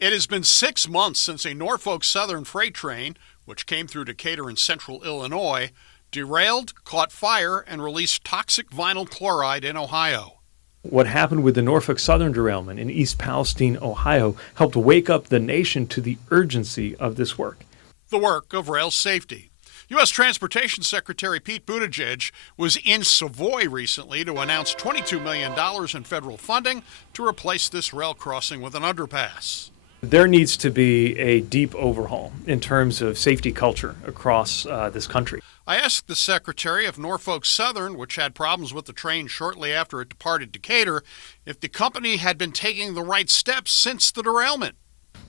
It has been 6 months since a Norfolk Southern freight train, which came through Decatur in central Illinois, derailed, caught fire, and released toxic vinyl chloride in Ohio. What happened with the Norfolk Southern derailment in East Palestine, Ohio, helped wake up the nation to the urgency of this work. The work of rail safety. U.S. Transportation Secretary Pete Buttigieg was in Savoy recently to announce $22 million in federal funding to replace this rail crossing with an underpass. There needs to be a deep overhaul in terms of safety culture across this country. I asked the Secretary of Norfolk Southern, which had problems with the train shortly after it departed Decatur, if the company had been taking the right steps since the derailment.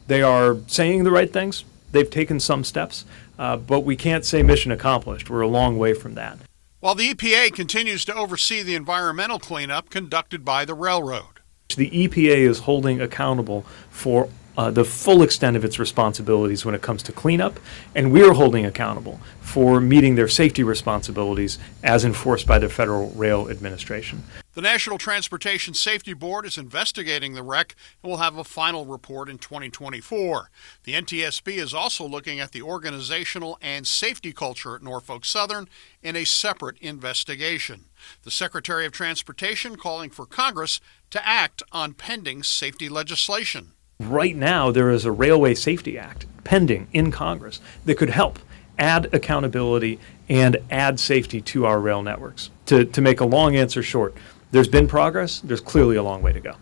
They are saying the right things. They've taken some steps, but we can't say mission accomplished. We're a long way from that. While the EPA continues to oversee the environmental cleanup conducted by the railroad. The EPA is holding accountable for the full extent of its responsibilities when it comes to cleanup, and we're holding accountable for meeting their safety responsibilities as enforced by the Federal Rail Administration. The National Transportation Safety Board is investigating the wreck and will have a final report in 2024. The NTSB is also looking at the organizational and safety culture at Norfolk Southern in a separate investigation. The Secretary of Transportation calling for Congress to act on pending safety legislation. Right now, there is a Railway Safety Act pending in Congress that could help add accountability and add safety to our rail networks. To make a long answer short, there's been progress. There's clearly a long way to go.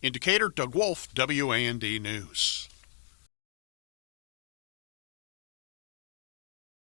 In Decatur, Doug Wolfe, WAND News.